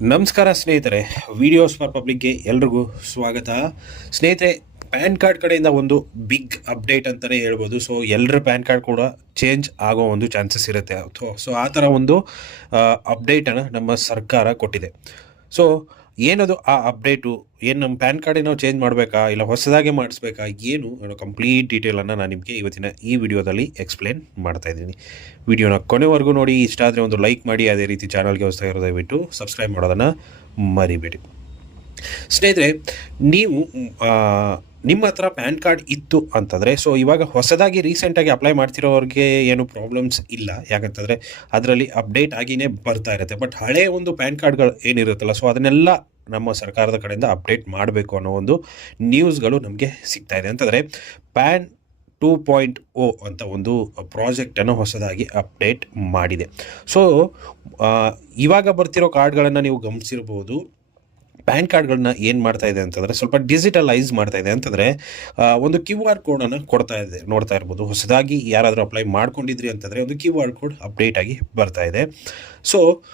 ನಮಸ್ಕಾರ ಸ್ನೇಹಿತರೆ videos for ಪಬ್ಲಿಕ್ಗೆ ಎಲ್ರಿಗೂ ಸ್ವಾಗತ. ಸ್ನೇಹಿತರೆ, ಪ್ಯಾನ್ ಕಾರ್ಡ್ ಕಡೆಯಿಂದ ಒಂದು ಬಿಗ್ ಅಪ್ಡೇಟ್ ಅಂತಲೇ ಹೇಳ್ಬೋದು. ಸೊ ಎಲ್ಲರ ಪ್ಯಾನ್ ಕಾರ್ಡ್ ಕೂಡ ಚೇಂಜ್ ಆಗೋ ಒಂದು ಚಾನ್ಸಸ್ ಇರುತ್ತೆ. ಸೊ ಆ ಥರ ಒಂದು ಅಪ್ಡೇಟನ್ನು ನಮ್ಮ ಸರ್ಕಾರ ಕೊಟ್ಟಿದೆ. ಸೊ ಏನದು ಆ ಅಪ್ಡೇಟು ಏನು ನಮ್ಮ ಪ್ಯಾನ್ ಕಾರ್ಡ್ ಏನೋ ಚೇಂಜ್ ಮಾಡಬೇಕಾ? ಇಲ್ಲ ಹೊಸದಾಗೆ ಮಾಡಿಸ್ಬೇಕಾ? ಏನು? ಅನ್ನೋ ಕಂಪ್ಲೀಟ್ ಡೀಟೇಲನ್ನು ನಾನು ನಿಮಗೆ ಇವತ್ತಿನ ಈ ವಿಡಿಯೋದಲ್ಲಿ ಎಕ್ಸ್ಪ್ಲೇನ್ ಮಾಡ್ತಾ ಇದ್ದೀನಿ. ವಿಡಿಯೋನ ಕೊನೆವರೆಗೂ ನೋಡಿ. ಇಷ್ಟ ಆದರೆ ಒಂದು ಲೈಕ್ ಮಾಡಿ. ಅದೇ ರೀತಿ ಚಾನಲ್ಗೆ ಹೊಸ್ತಾ ಇರೋ ದಯವಿಟ್ಟು ಸಬ್ಸ್ಕ್ರೈಬ್ ಮಾಡೋದನ್ನು ಮರಿಬೇಡಿ. ಸ್ನೇಹಿತರೆ, ನೀವು ನಿಮ್ಮ ಹತ್ರ ಪ್ಯಾನ್ ಕಾರ್ಡ್ ಇತ್ತು ಅಂತಂದರೆ ಸೊ ಇವಾಗ ಹೊಸದಾಗಿ ರೀಸೆಂಟಾಗಿ ಅಪ್ಲೈ ಮಾಡ್ತಿರೋರಿಗೆ ಏನು ಪ್ರಾಬ್ಲಮ್ಸ್ ಇಲ್ಲ. ಯಾಕಂತಂದರೆ, ಅದರಲ್ಲಿ ಅಪ್ಡೇಟ್ ಆಗಿಯೇ ಬರ್ತಾ ಇರುತ್ತೆ. ಬಟ್ ಹಳೆ ಒಂದು ಪ್ಯಾನ್ ಕಾರ್ಡ್ಗಳು ಏನಿರುತ್ತಲ್ಲ ಸೊ ಅದನ್ನೆಲ್ಲ ನಮ್ಮ ಸರ್ಕಾರದ ಕಡೆಯಿಂದ ಅಪ್ಡೇಟ್ ಮಾಡಬೇಕು ಅನ್ನೋ ಒಂದು ನ್ಯೂಸ್ಗಳು ನಮಗೆ ಸಿಗ್ತಾ ಇದೆ. ಅಂತಂದರೆ ಪ್ಯಾನ್ ಟೂ ಪಾಯಿಂಟ್ ಓ ಅಂತ ಒಂದು ಪ್ರಾಜೆಕ್ಟನ್ನು ಹೊಸದಾಗಿ ಅಪ್ಡೇಟ್ ಮಾಡಿದೆ. ಸೊ ಇವಾಗ ಬರ್ತಿರೋ ಕಾರ್ಡ್ಗಳನ್ನು ನೀವು ಗಮನಿಸಿರ್ಬೋದು. ಪ್ಯಾನ್ ಕಾರ್ಡ್ಗಳನ್ನ ಏನು ಮಾಡ್ತಾ ಇದೆ ಅಂತಂದರೆ ಸ್ವಲ್ಪ ಡಿಜಿಟಲೈಸ್ ಮಾಡ್ತಾ ಇದೆ ಅಂತಂದರೆ ಒಂದು ಕ್ಯೂ ಆರ್ ಕೋಡನ್ನು ಕೊಡ್ತಾ ಇದೆ, ನೋಡ್ತಾ ಇರ್ಬೋದು. ಹೊಸದಾಗಿ ಯಾರಾದರೂ ಅಪ್ಲೈ ಮಾಡ್ಕೊಂಡಿದ್ರಿ ಅಂತಂದರೆ ಒಂದು ಕ್ಯೂ ಆರ್ ಕೋಡ್ ಅಪ್ಡೇಟ್ ಆಗಿ ಬರ್ತಾ ಇದೆ. ಸೊ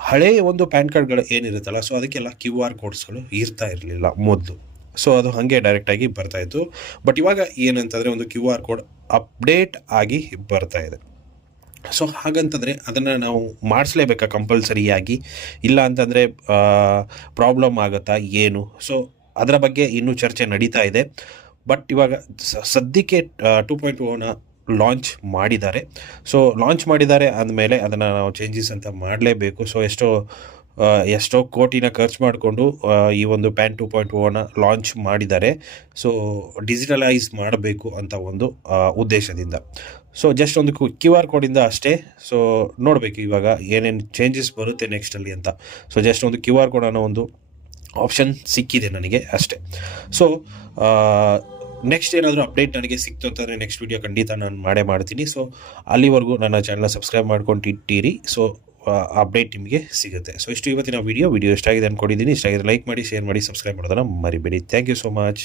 ಹಳೆಯ ಒಂದು ಪ್ಯಾನ್ ಕಾರ್ಡ್ಗಳು ಏನಿರುತ್ತಲ್ಲ, ಸೊ ಅದಕ್ಕೆಲ್ಲ ಕ್ಯೂ ಆರ್ ಕೋಡ್ಸ್ಗಳು ಇರ್ತಾ ಇರಲಿಲ್ಲ ಮೊದಲು. ಸೊ, ಅದು ಹಾಗೆ ಡೈರೆಕ್ಟಾಗಿ ಬರ್ತಾ ಇತ್ತು. ಬಟ್ ಇವಾಗ ಏನಂತಂದರೆ ಒಂದು ಕ್ಯೂ ಆರ್ ಕೋಡ್ ಅಪ್ಡೇಟ್ ಆಗಿ ಬರ್ತಾ ಇದೆ. ಸೊ ಹಾಗಂತಂದರೆ ಅದನ್ನು ನಾವು ಮಾಡಿಸ್ಲೇಬೇಕಾ ಕಂಪಲ್ಸರಿಯಾಗಿ? ಇಲ್ಲ ಅಂತಂದರೆ ಪ್ರಾಬ್ಲಮ್ ಆಗುತ್ತಾ? ಏನು? ಸೊ ಅದರ ಬಗ್ಗೆ ಇನ್ನೂ ಚರ್ಚೆ ನಡೀತಾ ಇದೆ. ಬಟ್ ಇವಾಗ ಸದ್ಯಕ್ಕೆ ಟೂ ಪಾಯಿಂಟ್ ಓನ ಲಾಂಚ್ ಮಾಡಿದ್ದಾರೆ. ಸೊ ಲಾಂಚ್ ಮಾಡಿದ್ದಾರೆ ಅಂದಮೇಲೆ ಅದನ್ನು ನಾವು ಚೇಂಜಸ್ ಅಂತ ಮಾಡಲೇಬೇಕು. ಸೊ ಎಷ್ಟೋ ಎಷ್ಟೋ ಕೋಟಿನ ಖರ್ಚು ಮಾಡಿಕೊಂಡು ಈ ಒಂದು ಪ್ಯಾನ್ ಟೂ ಪಾಯಿಂಟ್ ಓನ ಲಾಂಚ್ ಮಾಡಿದ್ದಾರೆ. ಸೊ ಡಿಜಿಟಲೈಸ್ ಮಾಡಬೇಕು ಅಂತ ಒಂದು ಉದ್ದೇಶದಿಂದ. ಸೊ ಜಸ್ಟ್ ಒಂದು ಕ್ಯೂ ಆರ್ ಕೋಡಿಂದ ಅಷ್ಟೇ. ಸೊ ನೋಡಬೇಕು ಇವಾಗ ಏನೇನು ಚೇಂಜಸ್ ಬರುತ್ತೆ ನೆಕ್ಸ್ಟಲ್ಲಿ ಅಂತ. ಸೊ ಜಸ್ಟ್ ಒಂದು ಕ್ಯೂ ಆರ್ ಕೋಡ್ ಅನ್ನೋ ಒಂದು ಆಪ್ಷನ್ ಸಿಕ್ಕಿದೆ ನನಗೆ ಅಷ್ಟೇ. ಸೊ ನೆಕ್ಸ್ಟ್ ಏನಾದರೂ ಅಪ್ಡೇಟ್ ನನಗೆ ಸಿಕ್ತು ಅಂತಂದರೆ ನೆಕ್ಸ್ಟ್ ವೀಡಿಯೋ ಖಂಡಿತ ನಾನು ಮಾಡೇ ಮಾಡ್ತೀನಿ. ಸೊ ಅಲ್ಲಿವರೆಗೂ ನನ್ನ ಚಾನಲ್ನ ಸಬ್ಸ್ಕ್ರೈಬ್ ಮಾಡ್ಕೊಂಡು ಇಟ್ಟಿರಿ ಸೊ ಅಪ್ಡೇಟ್ ನಿಮಗೆ ಸಿಗುತ್ತೆ. ಸೊ ಇಷ್ಟು ಇವತ್ತಿನ ವೀಡಿಯೋ ವಿಡಿಯೋ ಇಷ್ಟ ಆಗಿದೆ ಅಂದ್ಕೊಂಡಿದ್ದೀನಿ ಇಷ್ಟ ಆಗಿದೆ ಲೈಕ್ ಮಾಡಿ ಶೇರ್ ಮಾಡಿ ಸಬ್ಸ್ಕ್ರೈಬ್ ಮಾಡೋದನ್ನು ಮರಿಬೇಡಿ. Thank you so much